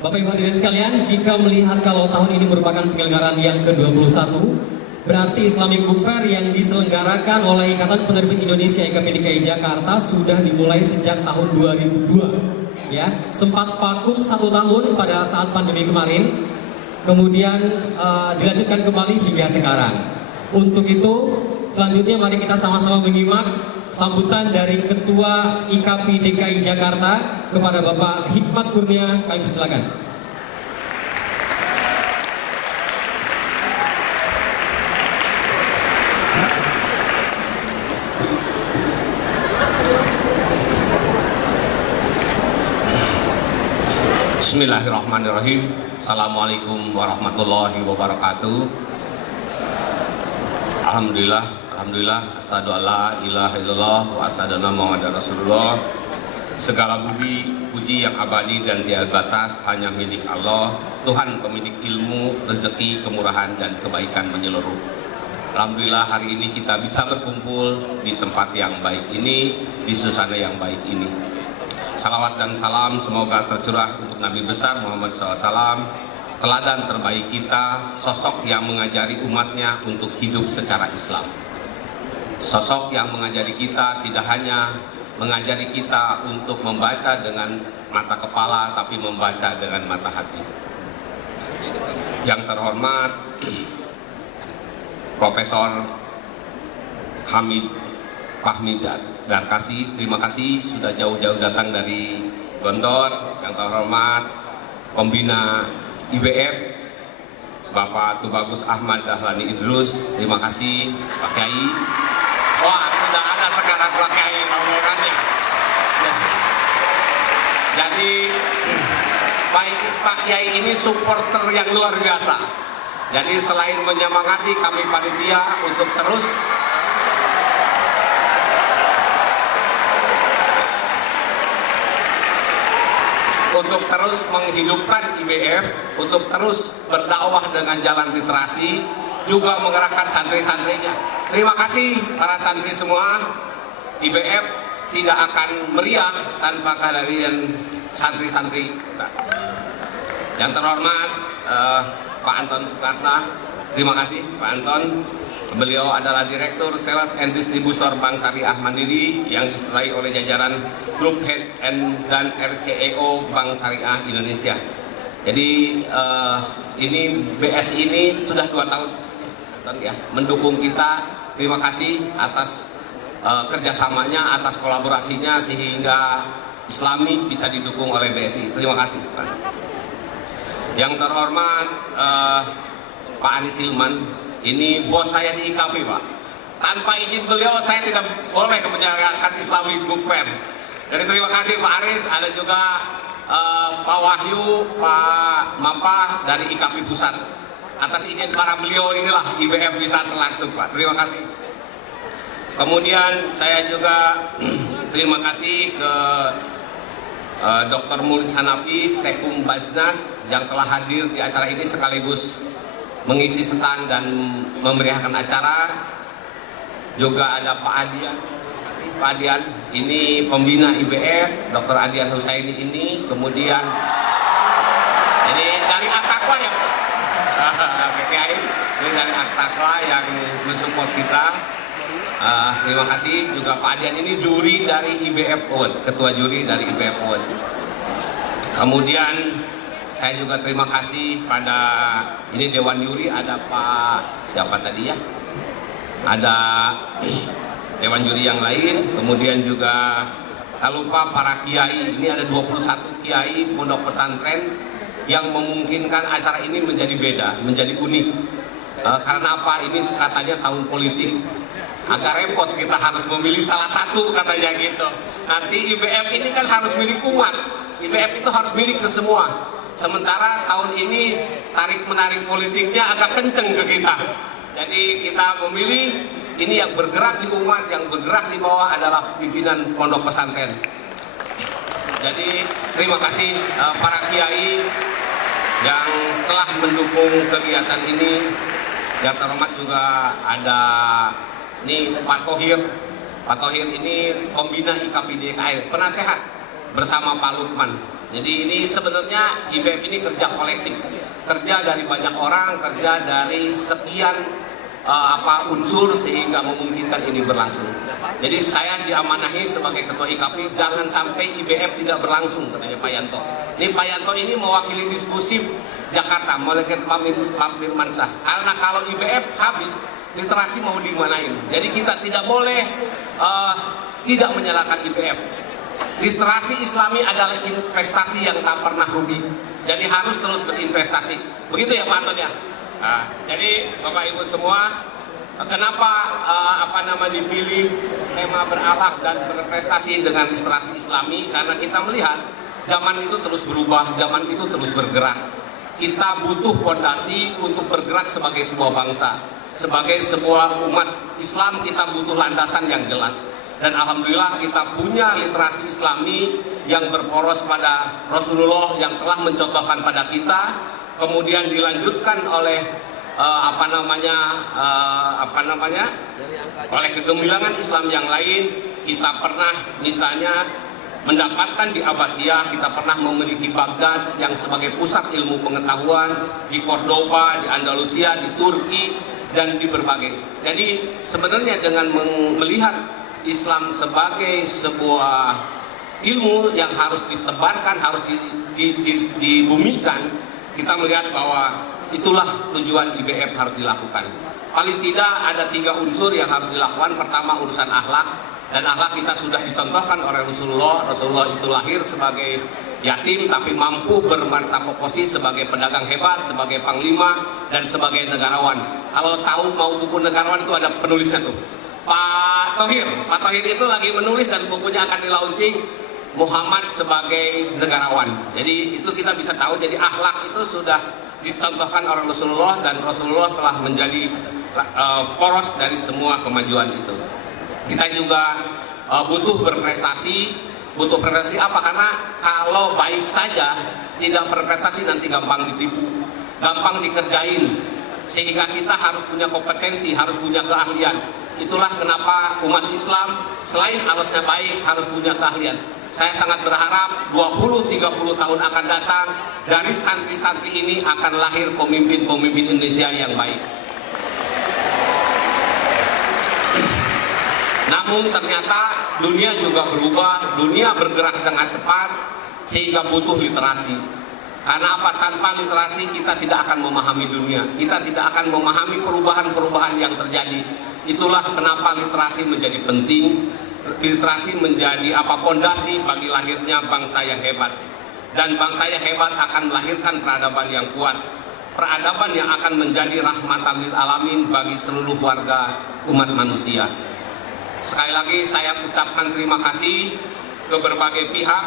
Bapak Ibu hadirin sekalian, jika melihat kalau tahun ini merupakan penyelenggaraan yang ke-21, berarti Islamic Book Fair yang diselenggarakan oleh Ikatan Penerbit Indonesia IKP DKI Jakarta sudah dimulai sejak tahun 2002. Ya, sempat vakum 1 tahun pada saat pandemi kemarin, kemudian dilanjutkan kembali hingga sekarang. Untuk itu, selanjutnya mari kita sama-sama menyimak sambutan dari Ketua IKP DKI Jakarta kepada Bapak Hikmat Kurnia. Kami persilakan. Bismillahirrahmanirrahim. Assalamualaikum warahmatullahi wabarakatuh. Alhamdulillah, asyhadu alla ilaha illallah wa asyhadu anna Muhammadar Rasulullah. Segala puji yang abadi dan tiada batas hanya milik Allah, Tuhan pemilik ilmu, rezeki, kemurahan dan kebaikan menyeluruh. Alhamdulillah hari ini kita bisa berkumpul di tempat yang baik ini, di suasana yang baik ini. Salawat dan salam semoga tercurah untuk Nabi besar Muhammad SAW, teladan terbaik kita, sosok yang mengajari umatnya untuk hidup secara Islam. Sosok yang mengajari kita tidak hanya mengajari kita untuk membaca dengan mata kepala, tapi membaca dengan mata hati. Yang terhormat Profesor Hamid Fahmijat dan terima kasih sudah jauh-jauh datang dari Gontor. Yang terhormat Pembina IBF Bapak Tubagus Ahmad Dahlani Idrus, terima kasih Pak Kiai. Wah, sudah ada sekarang Pak Kiai rombongannya. Jadi Pak Kiai ini supporter yang luar biasa. Jadi selain menyemangati kami panitia untuk terus menghidupkan IBF, untuk terus berdakwah dengan jalan literasi, juga mengerahkan santri-santrinya. Terima kasih para santri semua. IBF tidak akan meriah tanpa kehadiran santri-santri. Yang terhormat Pak Anton Soekarno, terima kasih Pak Anton. Beliau adalah Direktur Sales and Distributor Bank Syariah Mandiri yang disertai oleh jajaran Grup Head dan RCEO Bank Syariah Indonesia. Jadi ini BSI ini sudah 2 tahun ya mendukung kita. Terima kasih atas kerjasamanya, atas kolaborasinya sehingga Islami bisa didukung oleh BSI. Terima kasih. Yang terhormat Pak Aris Hilman, ini bos saya di IKP, Pak. Tanpa izin beliau saya tidak boleh menjalankan Islamic Book Fair. Jadi terima kasih Pak Aris, ada juga Pak Wahyu, Pak Mampah dari IKP Pusat. Atas izin para beliau inilah IBF bisa terlangsung, Pak. Terima kasih. Kemudian saya juga terima kasih ke Dr. Mulis Hanafi, Sekum Bajnas yang telah hadir di acara ini sekaligus mengisi stand dan memeriahkan acara. Juga ada Pak Adian. Pak Adian ini pembina IBF, Dr. Adian Husaini ini. Kemudian ini dari Aktakwa ya, PKI ini dari Aktakwa yang mensupport kita. Terima kasih juga Pak Adian ini juri dari IBF Award, ketua juri dari IBF Award. Kemudian saya juga terima kasih pada ini Dewan Juri, ada Pak siapa tadi ya? Ada Dewan Juri yang lain, kemudian juga tak lupa para kiai. Ini ada 21 kiai pondok pesantren yang memungkinkan acara ini menjadi beda, menjadi unik. Karena apa? Ini katanya tahun politik. Agak repot kita harus memilih salah satu katanya gitu. Nanti IBF ini kan harus milik umat. IBF itu harus milik ke semua. Sementara tahun ini tarik-menarik politiknya agak kenceng ke kita. Jadi kita memilih ini yang bergerak di umat, yang bergerak di bawah adalah pimpinan pondok pesantren. Jadi terima kasih para kiai yang telah mendukung kegiatan ini. Yang terhormat juga ada ini Pak Tohir. Pak Tohir ini pembina IKP DKI, penasehat bersama Pak Lukman. Jadi ini sebenarnya IBF ini kerja kolektif, kerja dari banyak orang, kerja dari sekian unsur sehingga memungkinkan ini berlangsung. Jadi saya diamanahi sebagai ketua IKAPI, jangan sampai IBF tidak berlangsung, katanya Pak Yanto. Ini Pak Yanto ini mewakili diskusi Jakarta, mewakili Pak Firmansyah. Karena kalau IBF habis, literasi mau dimanain. Jadi kita tidak boleh tidak menyalahkan IBF. Literasi Islami adalah investasi yang tak pernah rugi. Jadi harus terus berinvestasi. Begitu ya Pak Anton ya. Nah, jadi Bapak Ibu semua, kenapa dipilih tema berakhlak dan berprestasi dengan literasi Islami? Karena kita melihat zaman itu terus berubah, zaman itu terus bergerak. Kita butuh fondasi untuk bergerak sebagai sebuah bangsa, sebagai sebuah umat Islam. Kita butuh landasan yang jelas. Dan alhamdulillah kita punya literasi Islami yang berporos pada Rasulullah yang telah mencontohkan pada kita, kemudian dilanjutkan oleh oleh kegemilangan Islam yang lain. Kita pernah misalnya mendapatkan di Abbasiyah, kita pernah memiliki Baghdad yang sebagai pusat ilmu pengetahuan, di Cordoba, di Andalusia, di Turki, dan di berbagai. Jadi sebenarnya dengan melihat Islam sebagai sebuah ilmu yang harus ditebarkan, harus dibumikan, kita melihat bahwa itulah tujuan IBF harus dilakukan. Paling tidak ada 3 unsur yang harus dilakukan. Pertama, urusan akhlak, dan akhlak kita sudah dicontohkan oleh Rasulullah. Rasulullah itu lahir sebagai yatim tapi mampu bermartabat posisi sebagai pedagang hebat, sebagai panglima, dan sebagai negarawan. Kalau tahu mau buku negarawan itu ada penulisnya tuh, Pak Thohir itu lagi menulis dan bukunya akan di-launching, Muhammad sebagai negarawan. Jadi itu kita bisa tahu, jadi akhlak itu sudah dicontohkan oleh Rasulullah, dan Rasulullah telah menjadi poros dari semua kemajuan itu. Kita juga butuh berprestasi. Butuh prestasi apa? Karena kalau baik saja tidak berprestasi nanti gampang ditipu, gampang dikerjain, sehingga kita harus punya kompetensi, harus punya keahlian. Itulah kenapa umat Islam selain harusnya baik, harus punya keahlian. Saya sangat berharap 20-30 tahun akan datang, dari santri-santri ini akan lahir pemimpin-pemimpin Indonesia yang baik. Namun ternyata dunia juga berubah, dunia bergerak sangat cepat, sehingga butuh literasi. Karena apa? Tanpa literasi kita tidak akan memahami dunia, kita tidak akan memahami perubahan-perubahan yang terjadi. Itulah kenapa literasi menjadi penting. Literasi menjadi pondasi bagi lahirnya bangsa yang hebat. Dan bangsa yang hebat akan melahirkan peradaban yang kuat, peradaban yang akan menjadi rahmatan lil alamin bagi seluruh warga umat manusia. Sekali lagi saya ucapkan terima kasih ke berbagai pihak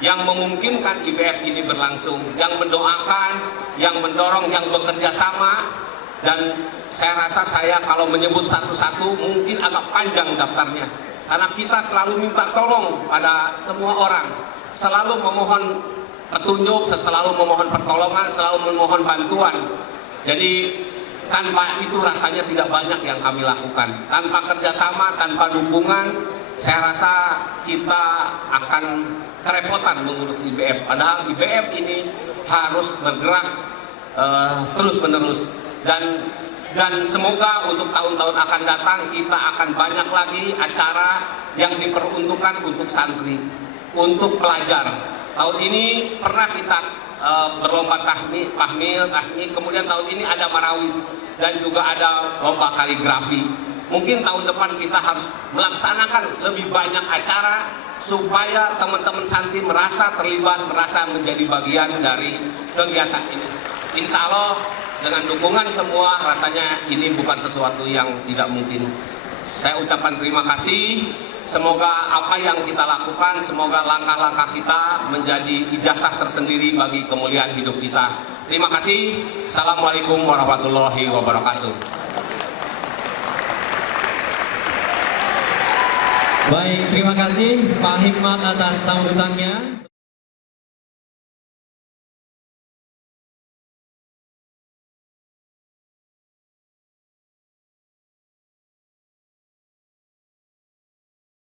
yang memungkinkan IBF ini berlangsung, yang mendoakan, yang mendorong, yang bekerja sama. Dan saya rasa saya kalau menyebut satu-satu mungkin agak panjang daftarnya, karena kita selalu minta tolong pada semua orang, selalu memohon petunjuk, selalu memohon pertolongan, selalu memohon bantuan. Jadi tanpa itu rasanya tidak banyak yang kami lakukan. Tanpa kerjasama, tanpa dukungan, saya rasa kita akan kerepotan mengurus IBF. Padahal IBF ini harus bergerak terus-menerus. Dan semoga untuk tahun-tahun akan datang kita akan banyak lagi acara yang diperuntukkan untuk santri, untuk pelajar. Tahun ini pernah kita berlomba tahmid, kemudian tahun ini ada marawis dan juga ada lomba kaligrafi. Mungkin tahun depan kita harus melaksanakan lebih banyak acara supaya teman-teman santri merasa terlibat, merasa menjadi bagian dari kegiatan ini. Insya Allah dengan dukungan semua, rasanya ini bukan sesuatu yang tidak mungkin. Saya ucapkan terima kasih. Semoga apa yang kita lakukan, semoga langkah-langkah kita menjadi ijazah tersendiri bagi kemuliaan hidup kita. Terima kasih. Assalamualaikum warahmatullahi wabarakatuh. Baik, terima kasih Pak Hikmat atas sambutannya.